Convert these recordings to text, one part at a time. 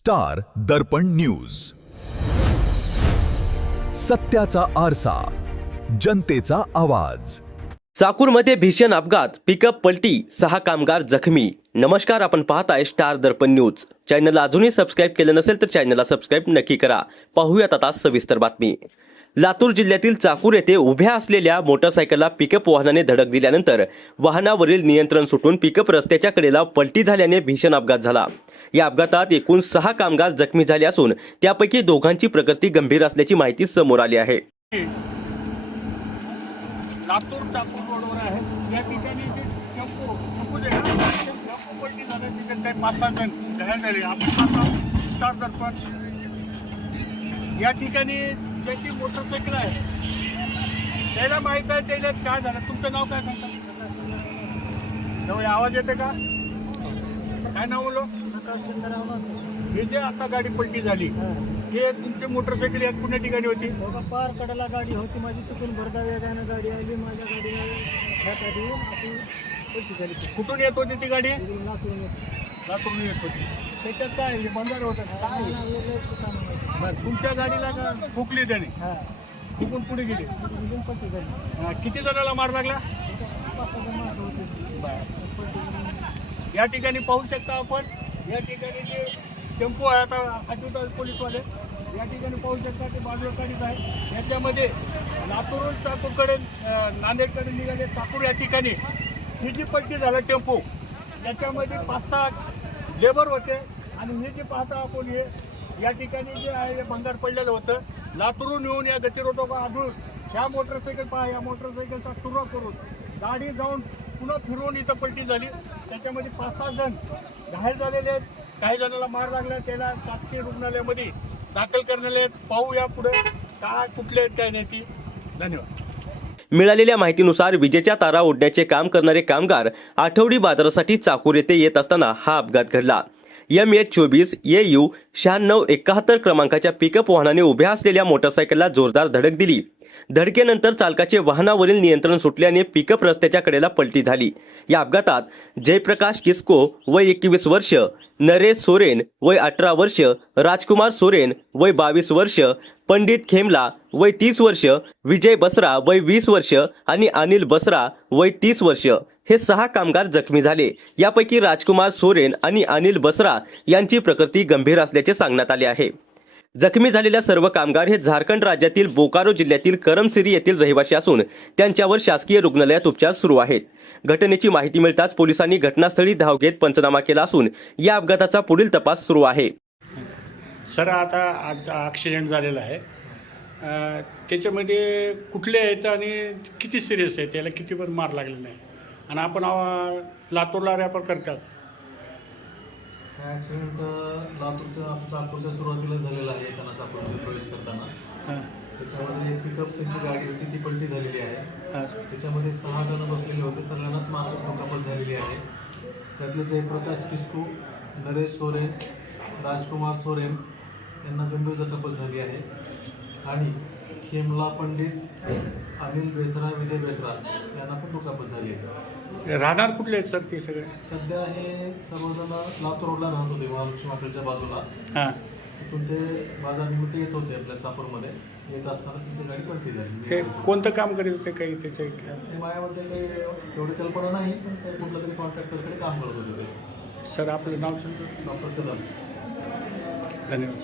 Star दर्पण news, सत्याचा आरसा, जनतेचा आवाज। चाकूरमध्ये भीषण अपघात, पिकअप पलटी, 6 कामगार जखमी। नमस्कार, आपण पाहताय स्टार दर्पण न्यूज। चॅनलला अजूनही सबस्क्राइब केलं नसेल तर चॅनलला सबस्क्राइब नक्की करा। पाहूयात आता सविस्तर बातमी। लातूर जिल्ह्यातील चाकूर येथे उभ्या असलेल्या मोटरसायकलला पिकअप वाहनाने धडक दिल्यानंतर वाहनावरील नियंत्रण सुटून पिकअप रस्त्याच्या कडेला पलटी झाल्याने भीषण अपघात झाला। या अपघातात एकूण 6 कामगार जखमी झाले असून त्यापैकी दोघांची प्रकृती गंभीर असल्याची माहिती समोर आली आहे। लातूर चाकूर रोडवर आहे। या ठिकाणी जे टेम्पो पलटी झाले, तिथे काही 5-6 जण घायल झाले। आपण आता स्टार दर्पण या ठिकाणी ज्याची मोटरसायकल आहे त्याला माहित आहे त्याला काय झालं। तुमचं नाव काय सांगता? जवळ आवाज येते का? काय नाव बोलो? हे जे आता गाडी पलटी झाली हे तुमची मोटरसायकल या कुठल्या ठिकाणी होती? पार कडेला गाडी होती माझी, चुकून भरदा वेगानं गाडी आली माझ्या गाडीला पलटी झाली। कुठून येत होती ती गाडी? लातूरून येत होती। त्याच्यात काय बंदर होतं काय? बरं, तुमच्या गाडीला का फुकली त्याने? फुकून पुढे गेली, पलटी झाली। किती जणाला मार लागला? या ठिकाणी पाहू शकता आपण, या ठिकाणी जे टेम्पो आहे आता हटवतात पोलीसवाले, या ठिकाणी पाहू शकता ते बाजूला काढीत आहे। याच्यामध्ये लातूरून चाकूरकडे नांदेडकडे निघाले चाकूर या ठिकाणी ही जी पलटी झाला टेम्पो, याच्यामध्ये 5-6 लेबर होते आणि हे जे पाहता आपण हे या ठिकाणी जे आहे भंगार पडलेलं होतं। लातूरून येऊन या गतिरोधक आढळून ह्या मोटरसायकल पहा, या मोटरसायकलचा टुरा करून गाडी जाऊन पुन्हा फिरवून इथं पलटी झाली। त्याच्यामध्ये 5-6 जण घायल झालेले आहेत, काही जणांना मार लागला, त्याला शासकीय रुग्णालयामध्ये दाखल करण्यात आहेत। पाहूया पुढे काय कुठले आहेत काय नाही ती। धन्यवाद। मिळालेल्या माहितीनुसार विजेच्या तारा ओढण्याचे काम करणारे कामगार आठवडी बाजारासाठी चाकूर येथे येत असताना हा अपघात घडला। MH24 AU 9671 क्रमांकाच्या पिकअप वाहनाने उभ्या असलेल्या मोटरसायकलला जोरदार धडक दिली। धडकेनंतर चालकाचे वाहनावरील नियंत्रण सुटल्याने पिकअप रस्त्याच्या कडेला पलटी झाली। या अपघातात जयप्रकाश किस्को वय 21 वर्ष, नरेश सोरेन वय 18 वर्ष, राजकुमार सोरेन वय 22 वर्ष, पंडित खेमला वय 30 वर्ष, विजय बसरा वय 20 वर्ष आणि अनिल बसरा वय 30 वर्ष हे 6 कामगार जखमी झाले। यापैकी राजकुमार सोरेन आणि अनिल बसरा यांची प्रकृती गंभीर असल्याचे सांगण्यात आले आहे। जखमी झालेल्या सर्व कामगार हे झारखंड राज्यातील बोकारो जिल्ह्यातील करमसिरी येथील रहिवासी असून त्यांच्यावर शासकीय रुग्णालयात उपचार सुरू आहेत। घटनेची माहिती मिळताच पोलिसांनी घटनास्थळी धाव घेत पंचनामा केला असून या अपघाताचा पुढील तपास सुरू आहे। सर, आता आज ॲक्सिडेंट झालेला आहे, त्याच्यामध्ये कुठले आहेत आणि किती सिरियस आहे, त्याला किती पण मार लागलेला आहे आणि आपण लातूरला रॅफर करतात? ॲक्सिडेंट चाकूरच्या सुरुवातीला झालेला आहे। त्यांना चाकूरमध्ये प्रवेश करताना त्याच्यामध्ये एक पिकअप त्यांची गाडी होती ती पलटी झालेली आहे। त्याच्यामध्ये 6 जण बसलेले होते, सगळ्यांनाच दुखापत झालेली आहे। त्यातले जयप्रकाश किस्कू, नरेश सोरेन, राजकुमार सोरेन यांना गंभीर दुखापत झाली आहे आणि खेमला पंडित, अनिल बेसरा, विजय बेसरा यांना पण दुखापत झाली आहे। राहणार कुठले आहेत सर ते सगळे? सध्या हे सर्वजण लातूर रोडला राहत होते, महालक्ष्मी हॉटेलच्या बाजूला। तिथून ते बाजारनिमित्त येत होते आपल्या सापूरमध्ये, येत असताना त्यांची गाडी पलटी झाली। हे कोणतं काम करीत होते काही त्याचे? माझ्यामध्ये काही एवढी कल्पना नाही, पण काही कुठलं तरी कॉन्ट्रॅक्टरकडे काम करत होते ते। सर, आपलं नाव सांगतो? डॉक्टर कदम। धन्यवाद।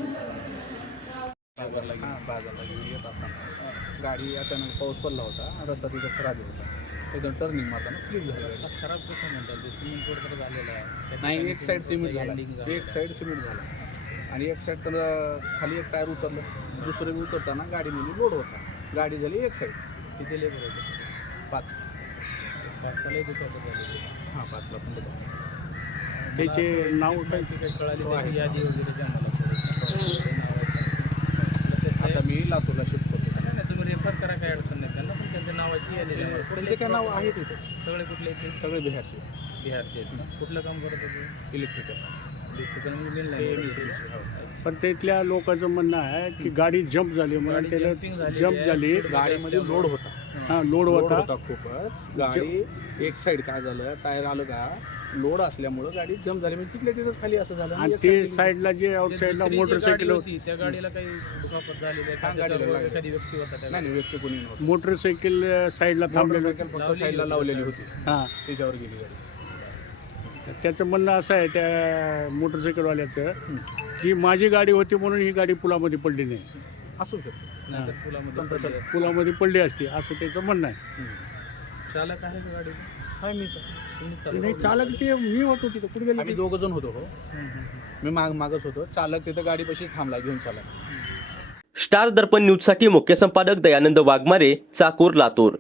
बाजारला घेऊन येत असताना गाडी अचानक पाऊस पडला होता, रस्ता तिथं खराब होता, एकदम टर्निंग मारताना स्लिप झाला। खराब कसं म्हणतात ते? सिमेंट रोड तर झालेलं आहे नाही, एक साईड सिमेंट झाला, एक साईड सिमेंट झाला आणि एक साईड तर खाली एक टायर उतरलं, दुसरं उतरताना गाडीमध्ये लोड होता, गाडी झाली एक साईड। किती लेबर होते? 5 पाचला दुखापत झाली। हां, 5ला पण होता। त्याचे नाव काय कळाली त्याची यादी वगैरे द्या मला। आता मी लातूरला शिफ्ट करतो। नाही, तुम्ही रेफर करा, काही अडचण नाही त्यांना, पण त्यांच्या नावाची यादी द्या। त्यांचे काय नाव आहे तिथे? सगळे कुठले आहेत? सगळे बिहारचे आहेत ना? कुठलं काम करत होते? इलेक्ट्रिकल। पण तिथल्या लोकांचं म्हणणं आहे की गाडी जंप झाली म्हणून त्याला जंप झाली, गाडीमध्ये लोड होता, लोड होता खूपच। गाडी एक साईड काय झालं, टायर आलं का लोड असल्यामुळं गाडी जम झाली म्हणजे तिथल्या तिथंच खाली असं झालं आणि एक ते side साईडला जे आउटसाईडला मोटरसायकल होती त्या गाडीला काही दुखापत झालेली आहे हा, का? गाडीला त्याच्यावर लागली. एखादी व्यक्ती होता त्या नाही नाही व्यक्ती कोणी नव्हतं मोटरसायकल साईडला थांबलेलं मोटरसायकल फक्त साईडला लावलेली होती हां त्याच्यावर गेली गाडी. त्याचं म्हणणं असं आहे त्या मोटरसायकलवाल्याचं की माझी गाडी होती म्हणून ही गाडी पुलामध्ये पडली नाही, असू शकतो नंतर पुलामध्ये पण तसं पडली असते. पुलामध्ये पडली असती असं त्याचं म्हणणं आहे. चालक आहे का गाडीचा? हाय मी तुम्ही नाही चालक ते मी होतो तिथं कुठे गेले आम्ही ते? दोघं जण होतो हो मी मागच होतो चालक तिथं गाडीपाशी थांबला घेऊन चालक स्टार दर्पण न्यूजसाठी मुख्य संपादक दयानंद वाघमारे, चाकूर, लातूर.